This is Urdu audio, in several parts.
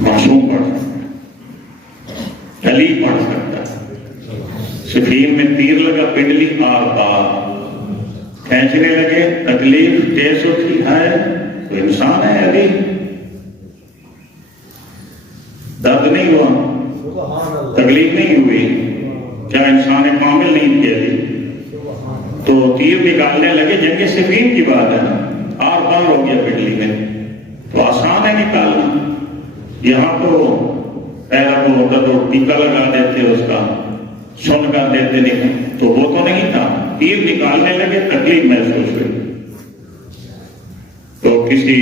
معصوم پڑھ سکتا ہے، علی پڑھ سکتا ہے۔ صفین میں تیر لگا، پنڈلی آر پار، کھینچنے لگے، تکلیف تیز ہوتی ہے تو انسان ہے علی، درد نہیں ہوا، تکلیف نہیں ہوئی، کیا انسان کامل نہیں تھے علی؟ تو تیر نکالنے لگے، جنگ صفین کی بات ہے نا، آر پار ہو گیا پنڈلی میں، تو آسان ہے نکالنا۔ یہاں تو پہلا وہ ہوتا تو ٹیکا لگا دیتے اس کا، سن کر دیتے نہیں، تو وہ تو نہیں تھا، تیر نکالنے لگے، تکلیف محسوس ہوئی۔ تو کسی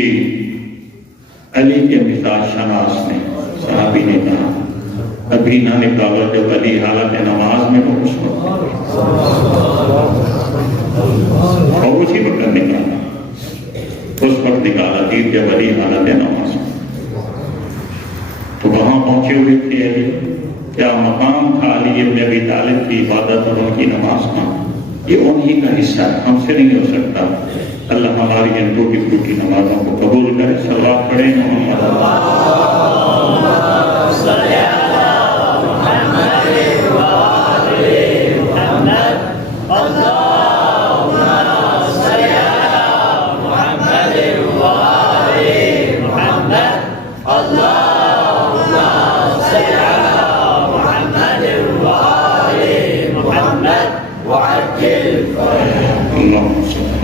علی کے مزاج شناس نے، صحابی نے کہا ابھی نہ نکالو جب علی حالت نماز میں ہو، اور اسی وقت نکالا، اس وقت نکالا تیر جب علی حالت نماز میں۔ تو وہاں پہنچے ہوئے تھے علی، کیا مقام تھا علی ابن ابی طالب کی عبادت اور ان کی نماز کا، یہ انہی کا حصہ ہے، ہم سے نہیں ہو سکتا۔ اللہ ہماری ان ٹوٹی کی نمازوں کو قبول کرے۔ صلوات پڑھیں محمد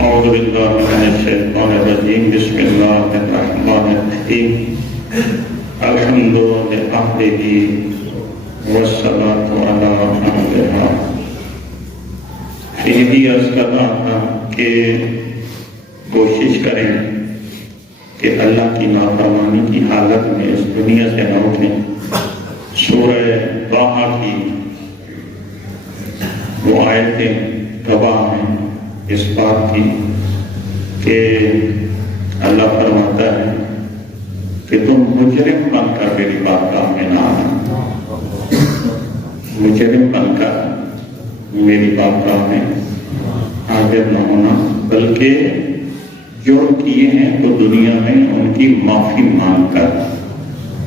اعوذ باللہ من الشیطان الرجیم، بسم اللہ الرحمن الرحیم، الحمد للہ والصلاة علی رسولہ۔ یہی عرض کر رہا تھا کہ کوشش کریں کہ اللہ کی نافرمانی کی حالت میں اس دنیا سے نہ اٹھیں۔ سورہ طٰہٰ کی وہ آیتیں گواہ ہیں اس بات کی کہ اللہ فرماتا ہے کہ تم مجرم بن کر میری بارگاہ میں نہ آنا، مجرم بن کر میری بارگاہ میں حاضر نہ ہونا، بلکہ جرم کیے ہیں تو دنیا میں ان کی معافی مانگ کر،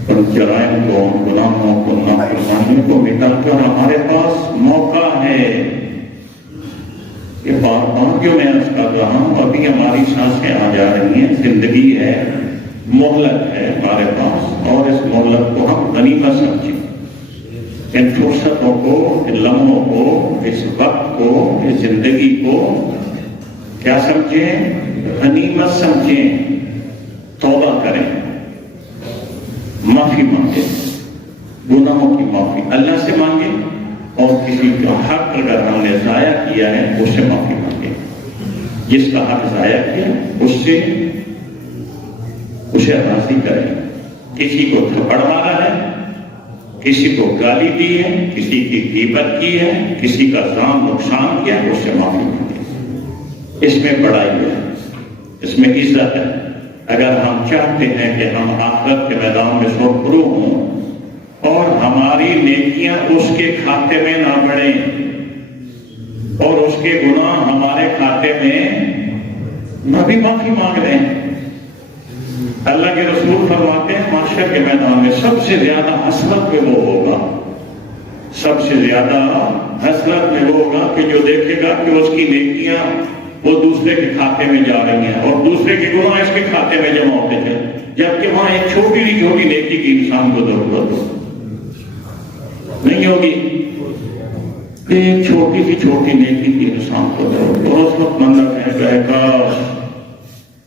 ان جرائم کو، ان گناہوں کو، نافرمانیوں کو مٹا کر ہمارے پاس موقع ہے۔ یہ بار بار جو میں عرض کر رہا ہوں، ابھی ہماری سانسیں آ جا رہی ہیں، زندگی ہے، مہلت ہے ہمارے پاس، اور اس مہلت کو ہم غنیمت سمجھیں۔ ان فرصتوں کو، ان لمحوں کو، اس وقت کو، اس زندگی کو کیا سمجھیں؟ غنیمت سمجھیں۔ توبہ کریں، معافی مانگیں، گناہوں کی معافی اللہ سے مانگیں، اور کسی کا حق اگر ہم نے ضائع کیا ہے اس سے معافی مانگیں۔ جس کا حق ضائع کیا اسے راضی کریں۔ کسی کو تھپڑ مارا ہے، کسی کو گالی دی ہے، کسی کی غیبت کی ہے، کسی کا ظلم نقصان کیا ہے، اس سے معافی مانگیں۔ اس میں بڑائی ہے، اس میں عزت ہے۔ اگر ہم چاہتے ہیں کہ ہم آخرت کے میدان میں سرخرو ہوں اور ہماری نیکیاں اس کے کھاتے میں نہ بڑھیں اور اس کے گناہ ہمارے کھاتے میں نہ بھی معافی مانگ رہے ہیں، اللہ کے رسول فرماتے ہیں محشر کے میدان میں سب سے زیادہ حسرت میں وہ ہوگا، سب سے زیادہ حسرت میں وہ ہوگا کہ جو دیکھے گا کہ اس کی نیکیاں وہ دوسرے کے کھاتے میں جا رہی ہیں اور دوسرے کے گناہ اس کے کھاتے میں جمع ہوتے تھے، جبکہ وہاں ایک چھوٹی سی چھوٹی نیکی کی انسان کو ضرورت ہو نہیں ہوگی، ایک چھوٹی سی چھوٹی نیکی کی انسان کو ضرورت، اور اس وقت بندہ کہتا ہے کاش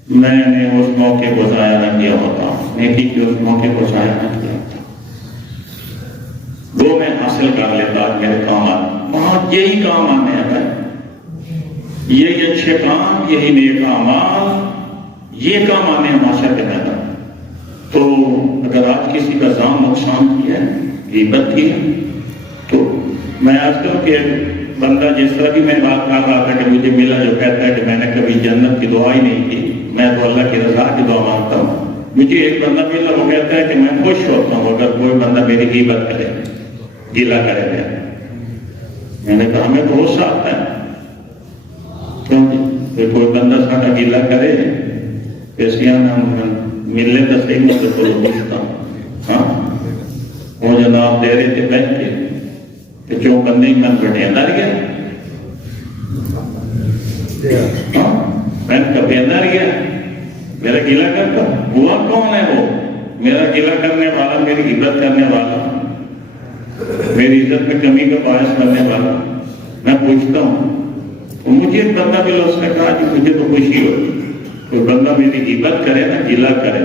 میں نے اس موقع کو ضائع نہ کیا ہوتا، نیکی کے اس موقع کو ضائع نہ کیا ہوتا، وہ میں حاصل کر لیتا میرے کام آنے، وہاں یہی کام آنے ہیں، یہی اچھے کام، یہی نیک اعمال، یہ کام آنے ہیں معاشرے کے میدان۔ تو اگر آج کسی کا ظلم نقصان کیا ہے، غیبت کی ہے، تو میں آج کل کہ بندہ جس طرح بھی میں بات کر رہا تھا کہ مجھے ملا جو کہتا ہے کہ میں نے کبھی جنت کی دعا ہی نہیں کی، میں تو اللہ کی رضا کی دعا مانگتا ہوں۔ مجھے ایک بندہ ملا وہ کہتا ہے کہ میں خوش ہوتا ہوں اگر کوئی بندہ میری غیبت کرے، گیلا کرے گا۔ میں نے کہا ہمیں تو غصہ آتا ہے، کوئی بندہ ساڑھا گیلا کرے اس لیے ہم ملنے تو صحیح مطلب کو روکتا ہوں، ہاں وہ جناب دے رہے تھے بیٹھ کے کہ چوکندے میں بڑھے اندر گیا میں کبھی اندر گیا میرا گلا کرتا ہوا کون ہے وہ میرا گلا کرنے والا میری عزت کرنے والا میری عزت میں کمی کا باعث کرنے والا میں پوچھتا ہوں مجھے ایک بندہ ملا اس نے کہا کہ مجھے تو خوشی ہو کوئی بندہ میری عزت کرے نا گلا کرے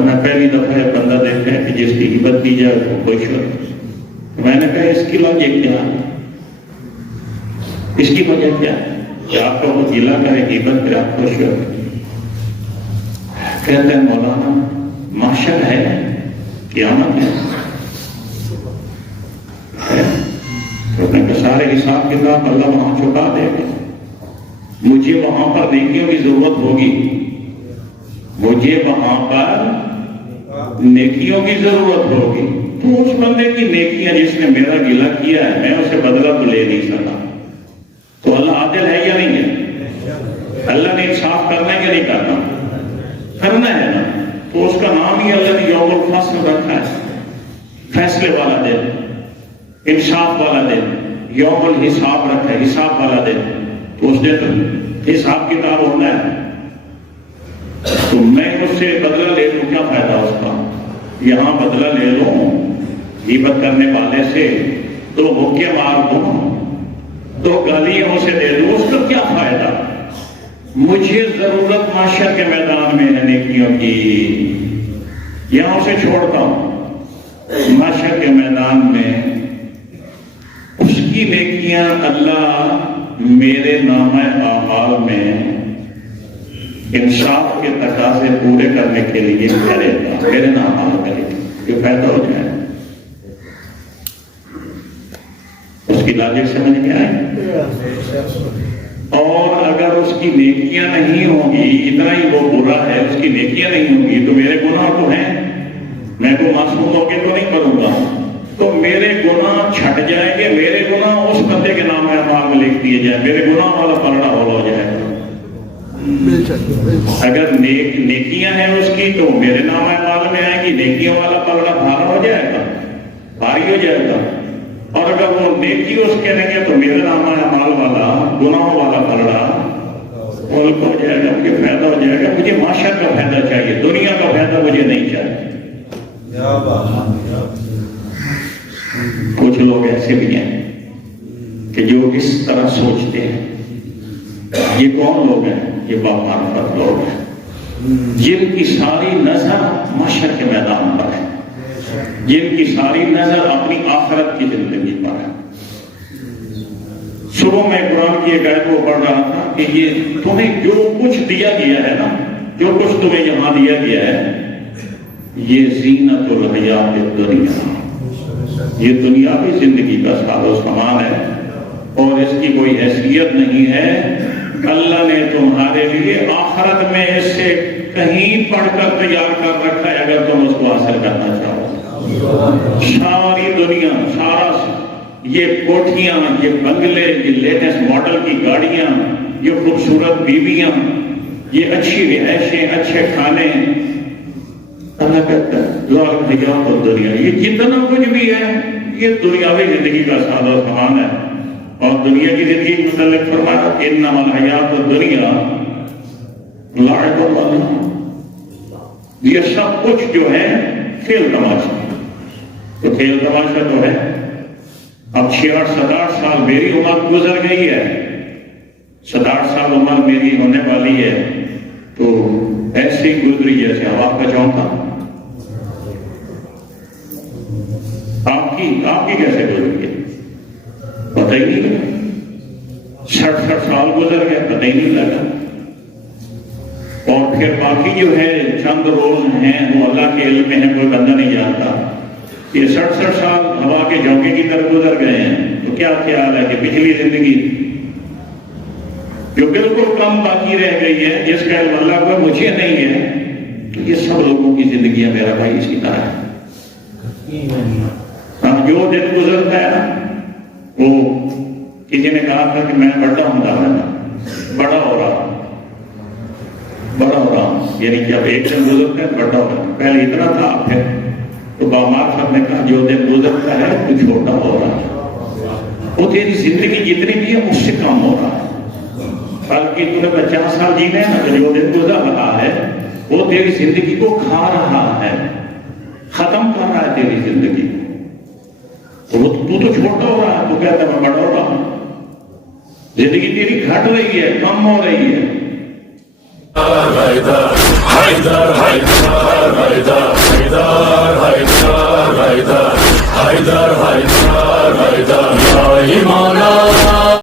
میں پہلی دفعہ ایک بندہ دیکھا ہے کہ جس کی عزت کی جائے وہ خوش ہو میں نے کہا اس کی وجہ کیا اس کی وجہ کیا کہ آپ کو وہ گلا کرے عزت کرے آپ خوش ہو کہتے ہیں مولانا معاشر ہے قیامت ہے سارے حساب کتاب اللہ وہاں چکا دے گا مجھے وہاں پر نیکیوں کی ضرورت ہوگی مجھے وہاں پر نیکیوں کی ضرورت ہوگی تو اس بندے کی نیکیاں جس نے میرا گلا کیا ہے میں اسے بدلہ تو لے نہیں سکا تو اللہ عادل ہے یا نہیں ہے اللہ نے انصاف کرنا ہے یا نہیں کرنا ہے نا تو اس کا نام ہی اللہ نے یوم الفصل رکھا ہے فیصلے والا دن انصاف والا دن یوم الحساب رکھا ہے حساب والا دن تو اس دن حساب کتاب ہونا ہے تو میں اس سے بدلہ لے لوں کیا فائدہ اس کا یہاں بدلہ لے لوں غیبت کرنے والے سے تو بھوکے مار دوں تو گالیاں اسے دے دوں اس کا کیا فائدہ مجھے ضرورت معاشر کے میدان میں ہے نیکیوں کی یہاں اسے چھوڑتا ہوں معاشر کے میدان میں اس کی نیکیاں اللہ میرے نامہ اعمال میں انصاف کے تقاضے پورے کرنے کے لیے کرے گا میرے نام اعمال کرے گا جو پیدا ہو جائے اس کی لاجک سمجھ میں آئے اور اگر اس کی نیکیاں نہیں ہوں گی اتنا ہی وہ برا ہے اس کی نیکیاں نہیں ہوں گی تو میرے گناہ تو ہیں میں کو معصوم ہو کے تو نہیں کروں گا تو میرے گناہ چھٹ جائیں گے میرے گناہ اس بندے کے نام اعمال میں لکھ دیے جائیں میرے گناہ والا پلڑا ہو جائے گا اگر نیکیاں ہیں اس کی تو میرے نام اعمال میں آئیں گی نیکیوں والا پلڑا بھارا ہو جائے گا بھاری ہو جائے گا اور اگر وہ نیکی اس کے نہیں ہے تو میرے نام اعمال والا گناہوں والا پلڑا ملک ہو جائے گا مجھے فائدہ ہو جائے گا مجھے معاشر کا فائدہ چاہیے دنیا کا فائدہ مجھے نہیں چاہیے کچھ لوگ ایسے بھی ہیں کہ جو اس طرح سوچتے ہیں یہ کون لوگ ہیں یہ بامعرفت لوگ ہیں جن کی ساری نظر معاشر کے میدان پر ہے جن کی ساری نظر اپنی آخرت کی زندگی پر ہے صبح میں قرآن کی ایک آیت کو پڑھ رہا تھا کہ یہ تمہیں جو کچھ دیا گیا ہے نا جو کچھ تمہیں یہاں دیا گیا ہے یہ زینت الحیات الدنیا یہ دنیاوی زندگی کا ساز و سامان ہے اور اس کی کوئی حیثیت نہیں ہے اللہ نے تمہارے لیے آخرت میں اس سے کہیں پڑھ کر تیار کر رکھا ہے اگر تم اس کو حاصل کرنا چاہو ساری دنیا سارا یہ کوٹھیاں یہ بنگلے یہ لیٹسٹ ماڈل کی گاڑیاں یہ خوبصورت بیویاں یہ اچھی رہائشیں اچھے کھانے اللہ کہتا ہے لاکھ حیات الدنیا یہ جتنا کچھ بھی ہے یہ دنیاوی زندگی کا ساز و سامان ہے اور دنیا کی زندگی کے متعلق فرمایا انما الحیات الدنیا لعب و لہو یہ سب کچھ جو ہے کھیل تماشا تو کھیل تماشا تو ہے اب 66-67 سال میری عمر گزر گئی ہے 67 سال عمر میری ہونے والی ہے تو ایسے ہی گزری جیسے ہوا کا چونکا آپ کی کیسے گزر گئی پتہ ہی نہیں لگا 60 سال گزر گیا پتہ ہی نہیں لگا اور پھر باقی جو ہے چند روز ہیں وہ اللہ کے علم میں ہے کوئی بندہ نہیں جانتا یہ 60 سال ہوا کے جھونکے کی طرف گزر گئے ہیں تو کیا خیال ہے کہ پچھلی زندگی جو بالکل کم باقی رہ گئی ہے جس کا علم اللہ کو مجھے نہیں ہے تو یہ سب لوگوں کی زندگی ہے میرا بھائی اسی طرح ہے جو دن گزرتا ہے نا وہ کسی نے کہا تھا کہ میں بڑا بڑا ہو رہا یعنی کہ اب ایک دن گزرتا ہے بڑا ہو رہا پہلے اتنا تھا پھر تو بامار صاحب نے کہا جو دن گزرتا ہے تو چھوٹا ہو رہا ہے، وہ تیری زندگی جتنی بھی ہے اس سے کم ہو رہا ہے، بلکہ تمہیں 50 سال جینے ہیں نا، جو دن گزر رہا ہے وہ تیری زندگی کو کھا رہا ہے، ختم کر رہا ہے تیری زندگی کو۔ تو تو چھوٹا ہو رہا ہے، تو کہتا ہے میں بڑا ہو رہا ہوں، زندگی تیری گھٹ رہی ہے، کم ہو رہی ہے۔